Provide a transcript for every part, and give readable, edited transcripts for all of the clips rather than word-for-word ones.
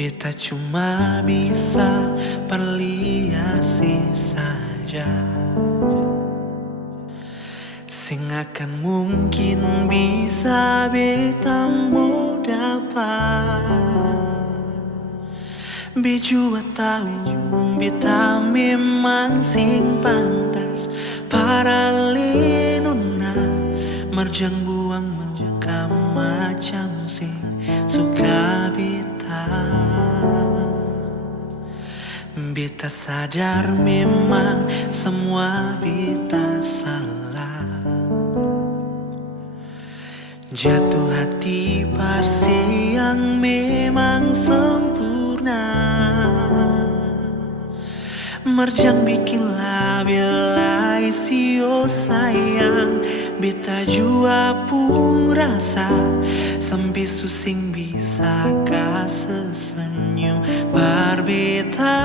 Beta cuma bisa perliasi saja, sing akan mungkin bisa beta mau dapat. Bejua tahu beta memang sing pantas para lenona, marjang buang muka macam sing suka beta. Beta sadar memang semua beta salah, jatuh hati parsi yang memang sempurna, marjang bikin label sio sayang. Beta jua pun rasa sampai susing bisa kasih senyum berbeta.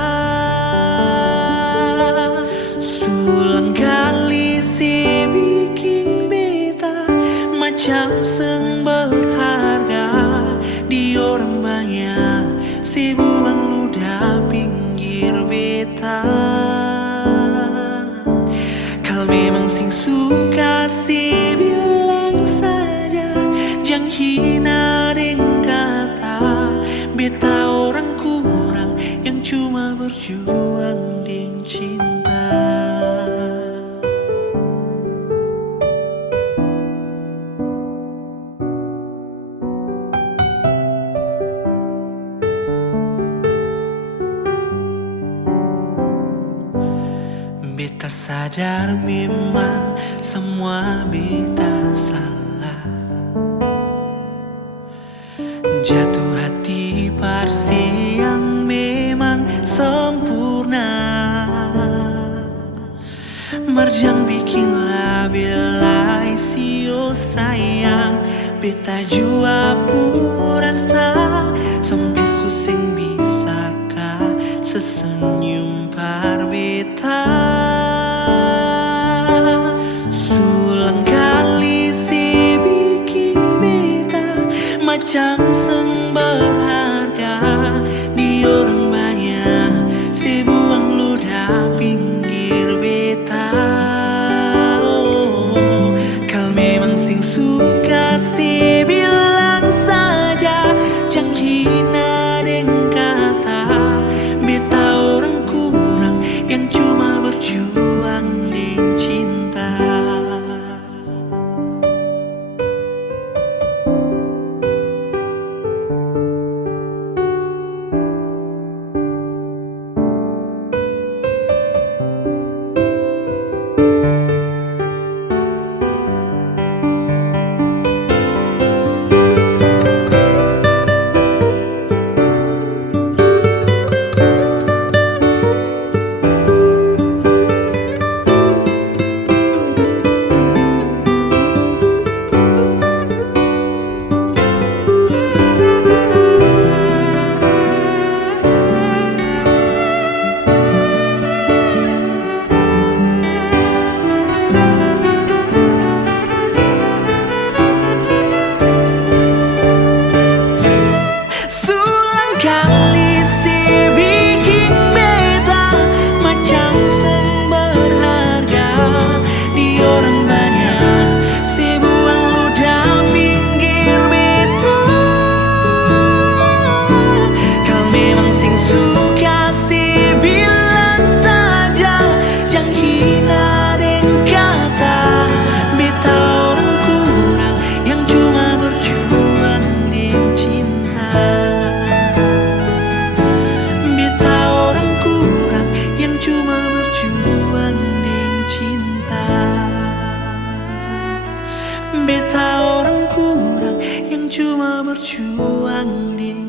Sulang kali si bikin beta macam seng berharga di orang banyak, si buang ludah pinggir beta. Kal memang sing suka si bilang saja, jangan hina dengan kata beta orang kurang yang cuma berjuang dengan cinta. Beta sadar memang semua beta salah, jatuh hati parsi yang memang sempurna, marjang bikin label sio sayang. Beta jua pun rasa sampai susing bisakah sesenyum par beta. Macam seng berharga di orang banyak, si buang ludah pinggir beta. Kal memang sing suka si bilang saja, jangan hina dengan kata beta orang kurang yang cuma berjuang dengan cinta. Beta orang kurang yang cuma berjuang di